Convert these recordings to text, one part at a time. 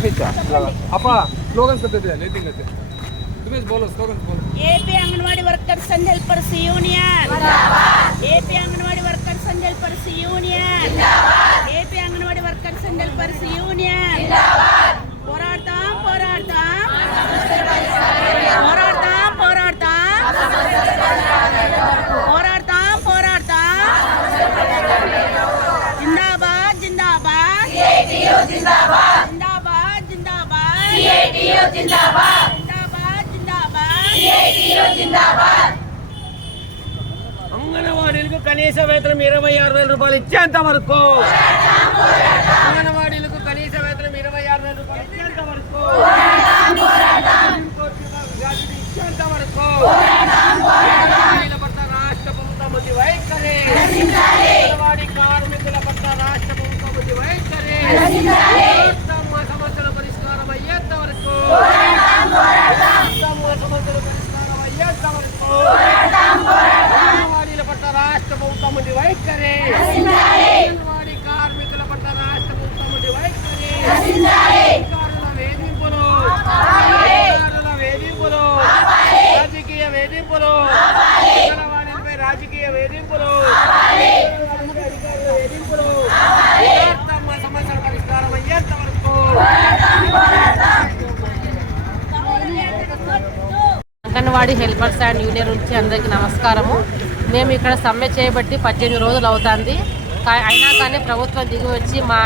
Tiffin ಅಪ್ಪ slogans ಗೊತ್ತಿದೆ lighting ಗೊತ್ತೆ तुम्हें बोलो स्लोगन बोलो AP anganwadi workers and helpers union జిందాబాద్ జిందాబాద్ అంగన్వాడీలకు కనీస వేతనం ఇరవై ఆరు వేల రూపాయలు ఇచ్చేంత వరకు అంగన్వాడీలకు కనీస వేతనం ఇరవై ఆరు వేల రూపాయలు ఇచ్చేంత వరకు ఇచ్చేంత వరకు అంగన్వాడీల పట్ల రాష్ట్ర ప్రభుత్వం ఉంది వైఖరి అంగన్వాడీ కార్మికుల పట్ల రాష్ట్ర ప్రభుత్వం ఉంది వైఖరి తమ సమస్యల పరిష్కారం అయ్యేంత వరకు తమ సమస్యల పరిష్కారం అయ్యేంత వరకు అంగన్వాడీల పట్ల రాష్ట్ర ప్రభుత్వం ఉంది వైఖరి అంగన్వాడీ కార్మికుల పట్ల రాష్ట్ర ప్రభుత్వం ఉంది వైఖరి అధికారుల వేధింపులు అధికారుల వేధింపులు రాజకీయ వేధింపులు అంగన్వాడీలపై రాజకీయ వేధింపులు సమస్యల పరిష్కారం అయ్యేంత వరకు అంగన్వాడీ హెల్పర్స్ అండ్ యూనియన్ నుంచి అందరికీ నమస్కారము. మేము ఇక్కడ సమ్మె చేయబట్టి పద్దెనిమిది రోజులు అవుతుంది. కా- అయినా కానీ ప్రభుత్వం దిగి వచ్చి మా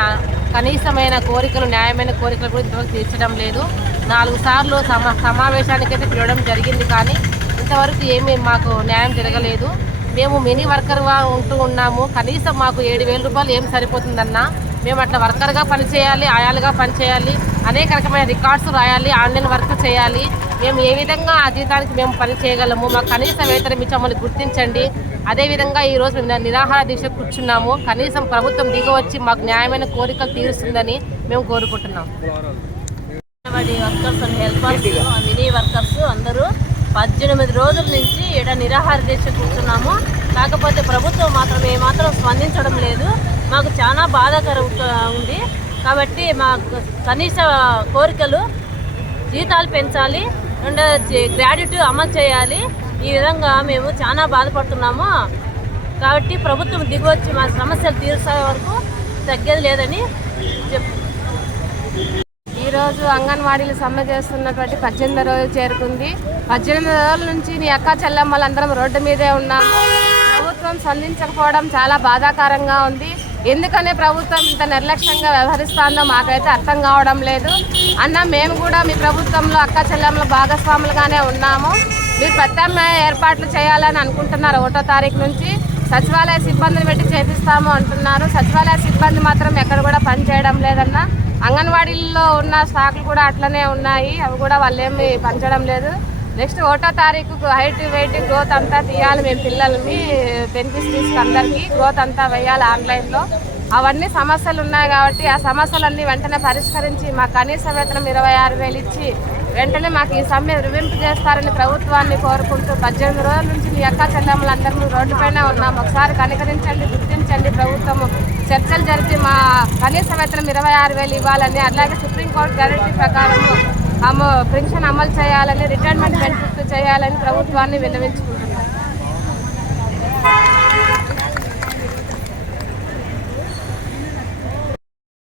కనీసమైన కోరికలు న్యాయమైన కోరికలు కూడా ఇంతవరకు తీర్చడం లేదు. నాలుగు సార్లు సమా సమావేశానికైతే పిలవడం జరిగింది కానీ ఇంతవరకు ఏమీ మాకు న్యాయం జరగలేదు. మేము మినీ వర్కర్గా ఉంటూ ఉన్నాము. కనీసం మాకు ఏడు వేల రూపాయలు ఏం సరిపోతుందన్నా మేము అట్లా వర్కర్గా పనిచేయాలి ఆయాలుగా పనిచేయాలి అనేక రకమైన రికార్డ్స్ రాయాలి ఆన్లైన్ వర్క్ చేయాలి. మేము ఏ విధంగా ఆ జీతానికి మేము పని చేయగలము? మాకు కనీస వేతనం ఇచ్చి మమ్మల్ని గుర్తించండి. అదేవిధంగా ఈ రోజు మేము నిరాహార దీక్ష కూర్చున్నాము. కనీసం ప్రభుత్వం దిగవచ్చి మాకు న్యాయమైన కోరికలు తీరుస్తుందని మేము కోరుకుంటున్నాం. Workers and helpers mini workers అందరూ పద్దెనిమిది రోజుల నుంచి ఈడ నిరాహార దీక్ష కూర్చున్నాము. కాకపోతే ప్రభుత్వం మాత్రం ఏమాత్రం స్పందించడం లేదు. మాకు చాలా బాధాకరంగా ఉంది. కాబట్టి మా కనీస కోరికలు జీతాలు పెంచాలి అండ్ గ్రాడ్యుటీ అమలు చేయాలి. ఈ విధంగా మేము చాలా బాధపడుతున్నాము. కాబట్టి ప్రభుత్వం దిగొచ్చి మా సమస్యలు తీర్చే వరకు తగ్గేది లేదని చెప్ ఈరోజు అంగన్వాడీలు సమ్మె చేస్తున్నటువంటి పద్దెనిమిది రోజు చేరుకుంది. పద్దెనిమిది రోజుల నుంచి నీ అక్క చెల్లెమ్మలందరం రోడ్డు మీదే ఉన్నాము. ప్రభుత్వం స్పందించకపోవడం చాలా బాధాకరంగా ఉంది. ఎందుకనే ప్రభుత్వం ఇంత నిర్లక్ష్యంగా వ్యవహరిస్తుందో మాకైతే అర్థం కావడం లేదు. అన్న మేము కూడా మీ ప్రభుత్వంలో అక్క చెల్లెమ్మల భాగస్వాములుగానే ఉన్నాము. మీరు ప్రత్యామ్నాయ ఏర్పాట్లు చేయాలని అనుకుంటున్నారు ఒకటో తారీఖు నుంచి. సచివాలయ సిబ్బందిని పెట్టి చేపిస్తాము అంటున్నారు. సచివాలయ సిబ్బంది మాత్రం ఎక్కడ కూడా పని చేయడం లేదన్న. అంగన్వాడీల్లో ఉన్న స్టాకులు కూడా అట్లనే ఉన్నాయి. అవి కూడా వాళ్ళు ఏమి పంచడం లేదు. నెక్స్ట్ ఒకటో తారీఖు హైట్ వెయిట్ గ్రోత్ అంతా తీయాలి మేము పిల్లల్ని బెనిఫిట్స్ అందరికీ. గ్రోత్ అంతా వేయాలి ఆన్లైన్లో. అవన్నీ సమస్యలు ఉన్నాయి కాబట్టి ఆ సమస్యలన్నీ వెంటనే పరిష్కరించి మా కనీస వేతనం ఇరవై ఆరు వేలు ఇచ్చి వెంటనే మాకు ఈ సమ్మె రివింపు చేస్తారని ప్రభుత్వాన్ని కోరుకుంటూ పద్దెనిమిది రోజుల నుంచి మీ అక్క చెల్లెమ్మలందరూ రోడ్డుపైన ఉన్నాం ఒకసారి కనికరించండి గుర్తించండి ప్రభుత్వము. చర్చలు జరిపి మా కనీస వేతనం ఇరవై ఆరు వేలు ఇవ్వాలని అలాగే సుప్రీంకోర్టు గ్యారెంటీ ప్రకారము అమ్మ పెన్షన్ అమలు చేయాలని రిటైర్మెంట్ బెనిఫిట్ చేయాలని ప్రభుత్వాన్ని విన్నవించుకుంటున్నాం.